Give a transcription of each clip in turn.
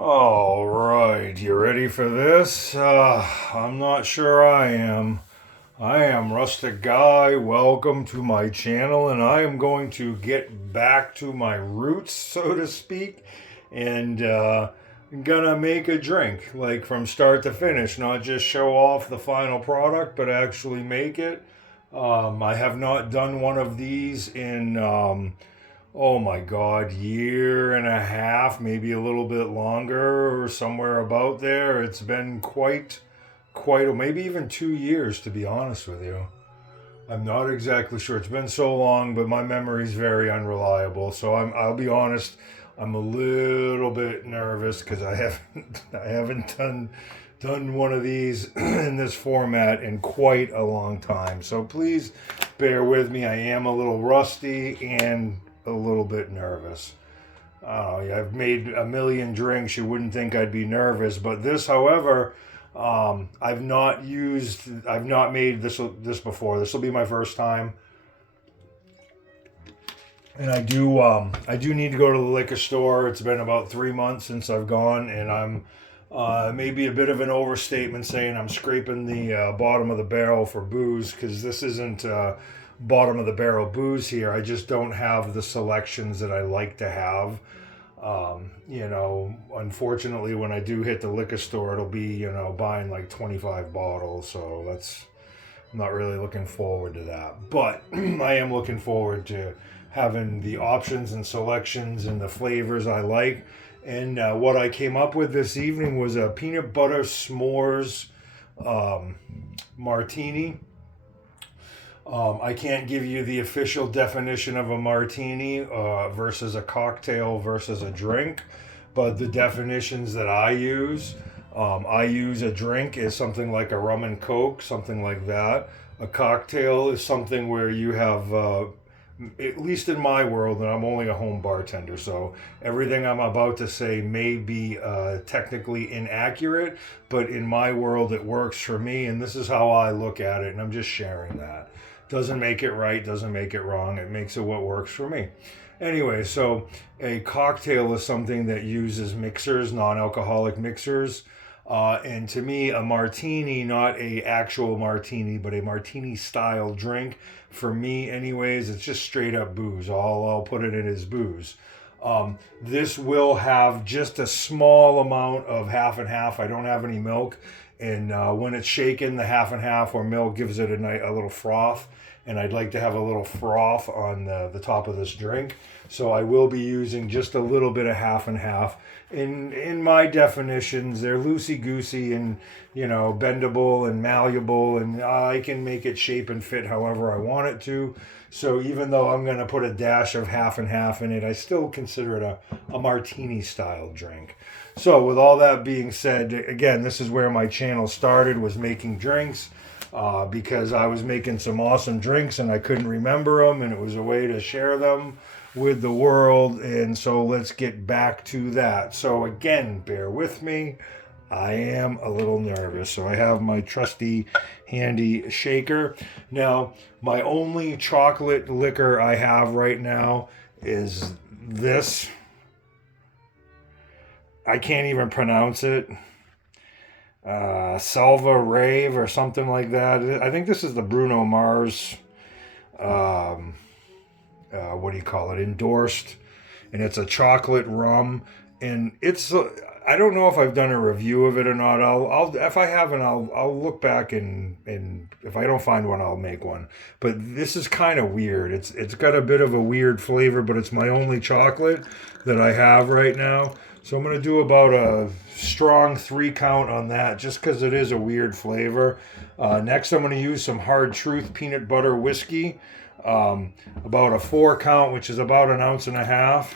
All right, you ready for this? I'm not sure I am. I am Rustic Guy. Welcome to my channel, and I am going to get back to my roots, so to speak, and gonna make a drink, like from start to finish, not just show off the final product, but actually make it. I have not done one of these in oh my God, year and a half, maybe a little bit longer, or somewhere about there. It's been quite, maybe even 2 years, to be honest with you. I'm not exactly sure. It's been so long, but my memory's very unreliable. So I'll be honest. I'm a little bit nervous because I haven't done one of these in this format in quite a long time. So please bear with me. I am a little rusty and a little bit nervous. I've made a million drinks. You wouldn't think I'd be nervous, but this, however, I've not made this before. This will be my first time, and I do need to go to the liquor store. It's been about 3 months since I've gone, and I'm maybe a bit of an overstatement saying I'm scraping the bottom of the barrel for booze, because this isn't bottom of the barrel booze here. I just don't have the selections that I like to have. Unfortunately, when I do hit the liquor store, it'll be, buying like 25 bottles. So I'm not really looking forward to that. But I am looking forward to having the options and selections and the flavors I like. And what I came up with this evening was a peanut butter s'mores martini. I can't give you the official definition of a martini versus a cocktail versus a drink, but the definitions that I use a drink is something like a rum and coke, something like that. A cocktail is something where you have, at least in my world, and I'm only a home bartender, so everything I'm about to say may be technically inaccurate, but in my world it works for me, and this is how I look at it, and I'm just sharing that. Doesn't make it right, doesn't make it wrong. It makes it what works for me. Anyway, so a cocktail is something that uses mixers, non-alcoholic mixers. And to me, a martini, not a actual martini, but a martini style drink, for me anyways, it's just straight up booze. All I'll put it in is booze. This will have just a small amount of half and half. I don't have any milk. And when it's shaken, the half and half or milk gives it a little froth. And I'd like to have a little froth on the top of this drink. So I will be using just a little bit of half and half. In my definitions, they're loosey-goosey and, bendable and malleable. And I can make it shape and fit however I want it to. So even though I'm going to put a dash of half and half in it, I still consider it a martini-style drink. So with all that being said, again, this is where my channel started, was making drinks. Because I was making some awesome drinks and I couldn't remember them, and it was a way to share them with the world. And so let's get back to that. So again, bear with me. I am a little nervous. So I have my trusty handy shaker. Now, my only chocolate liquor I have right now is this. I can't even pronounce it. Salva Rave or something like that. I think this is the Bruno Mars, what do you call it, endorsed, and it's a chocolate rum, and it's, I don't know if I've done a review of it or not. I'll if I haven't, I'll look back and if I don't find one, I'll make one. But this is kind of weird. It's got a bit of a weird flavor, but it's my only chocolate that I have right now. So I'm going to do about a strong 3 count on that, just because it is a weird flavor. Next, I'm going to use some Hard Truth peanut butter whiskey, about a 4 count, which is about an ounce and a half.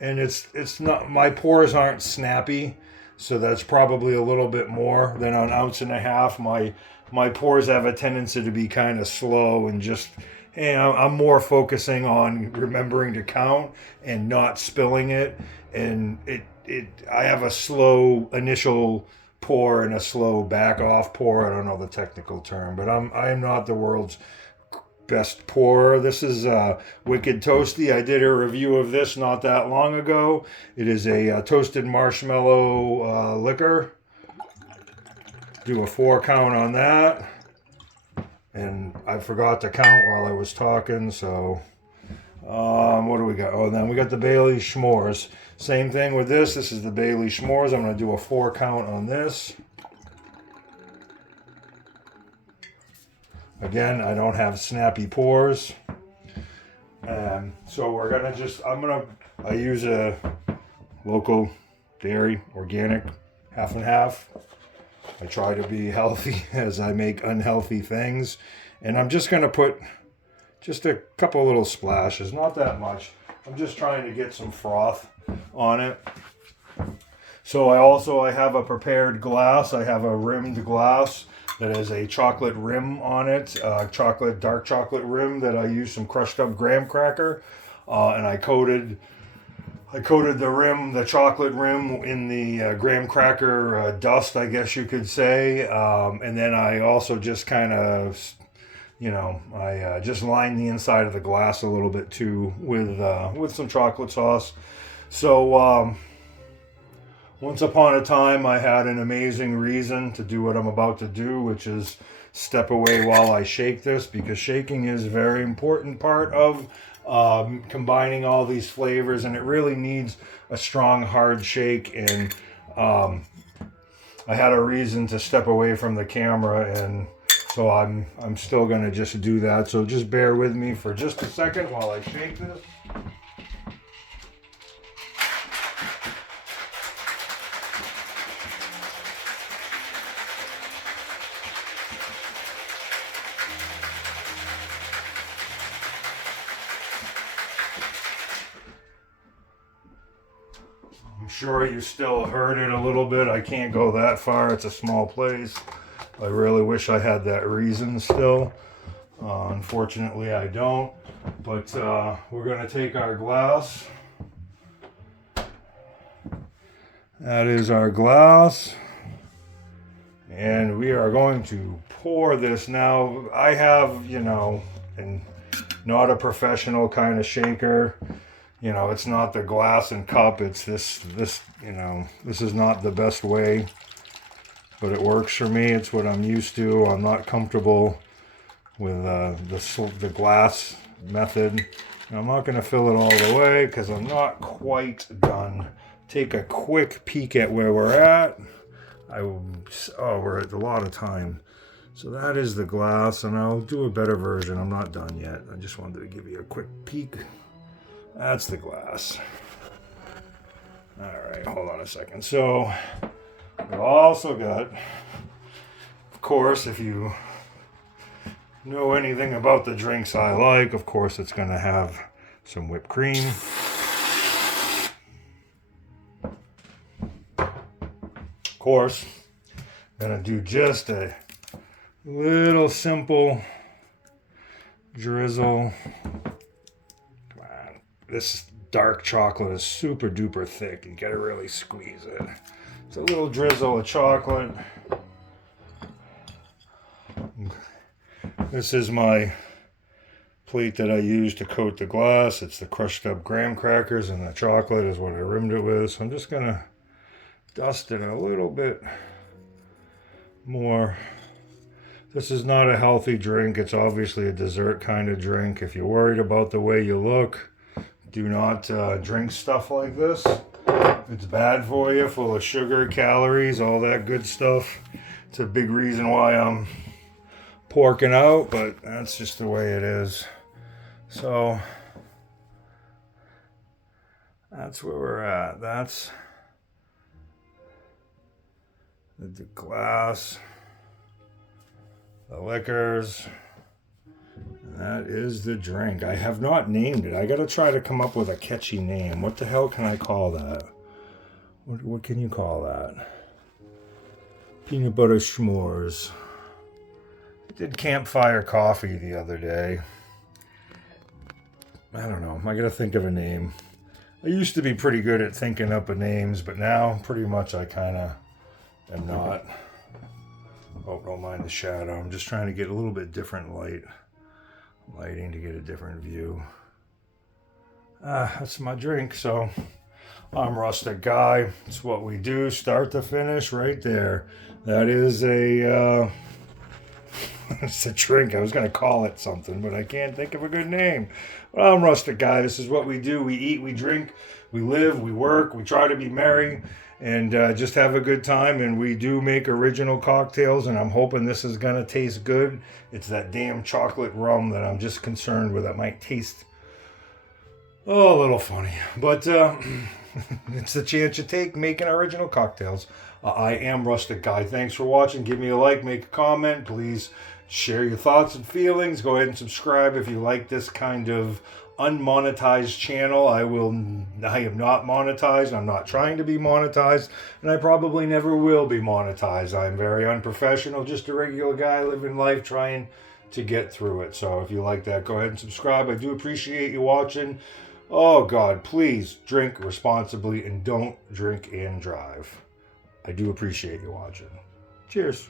And it's not, my pores aren't snappy, so that's probably a little bit more than an ounce and a half. My pores have a tendency to be kind of slow and just, I'm more focusing on remembering to count and not spilling it. And I have a slow initial pour and a slow back off pour. I don't know the technical term, but I'm not the world's best pourer. This is Wicked Toasty. I did a review of this not that long ago. It is a toasted marshmallow liquor. Do a 4 count on that. And I forgot to count while I was talking, so what do we got? Oh, then we got the Bailey S'mores. Same thing with this. This is the Bailey S'mores. I'm going to do a 4 count on this. Again, I don't have snappy pours. So we're going to I use a local dairy, organic, half and half. I try to be healthy as I make unhealthy things. And I'm just going to put just a couple little splashes, not that much. I'm just trying to get some froth on it. So I have a prepared glass. I have a rimmed glass that has a chocolate rim on it, dark chocolate rim that I use some crushed up graham cracker, and I coated the rim, the chocolate rim, in the graham cracker dust, I guess you could say, and then I also just kind of, I just lined the inside of the glass a little bit too with some chocolate sauce. So once upon a time, I had an amazing reason to do what I'm about to do, which is step away while I shake this, because shaking is a very important part of combining all these flavors, and it really needs a strong, hard shake. And I had a reason to step away from the camera, and so I'm still going to just do that. So just bear with me for just a second while I shake this. I'm sure you still heard it a little bit. I can't go that far. It's a small place. I really wish I had that reason still. Unfortunately, I don't. But we're going to take our glass. That is our glass. And we are going to pour this. Now, I have, and not a professional kind of shaker. It's not the glass and cup. It's this is not the best way, but it works for me. It's what I'm used to. I'm not comfortable with the glass method. And I'm not going to fill it all the way because I'm not quite done. Take a quick peek at where we're at. We're at a lot of time. So that is the glass, and I'll do a better version. I'm not done yet. I just wanted to give you a quick peek. That's the glass. All right, hold on a second. So we've also got, of course, if you know anything about the drinks I like, of course it's going to have some whipped cream. Of course, I'm going to do just a little simple drizzle. This dark chocolate is super duper thick. You gotta really squeeze it. It's a little drizzle of chocolate. This is my plate that I use to coat the glass. It's the crushed up graham crackers, and the chocolate is what I rimmed it with. So I'm just gonna dust it a little bit more. This is not a healthy drink. It's obviously a dessert kind of drink. If you're worried about the way you look, do not drink stuff like this. It's bad for you, full of sugar, calories, all that good stuff. It's a big reason why I'm porking out, but that's just the way it is. So that's where we're at. That's the glass, the liquors. That is the drink. I have not named it. I gotta try to come up with a catchy name. What the hell can I call that? What can you call that? Peanut butter s'mores. I did campfire coffee the other day. I don't know. I gotta think of a name. I used to be pretty good at thinking up of names, but now pretty much I kind of am not. Oh, don't mind the shadow. I'm just trying to get a little bit different light lighting to get a different view. That's my drink. So I'm Rustic Guy. It's what we do, start to finish, right there. That is a it's a drink. I was going to call it something, but I can't think of a good name. But I'm Rustic Guy. This is what we do. We eat, we drink, we live, we work, we try to be merry, and just have a good time. And we do make original cocktails, and I'm hoping this is going to taste good. It's that damn chocolate rum that I'm just concerned with. It might taste a little funny, but it's the chance you take making original cocktails. I am Rustic Guy. Thanks for watching. Give me a like, make a comment. Please share your thoughts and feelings. Go ahead and subscribe if you like this kind of unmonetized channel. I am not monetized. I'm not trying to be monetized, and I probably never will be monetized. I'm very unprofessional, just a regular guy living life trying to get through it. So if you like that, go ahead and subscribe. I do appreciate you watching. Oh God, please drink responsibly and don't drink and drive. I do appreciate you watching. Cheers.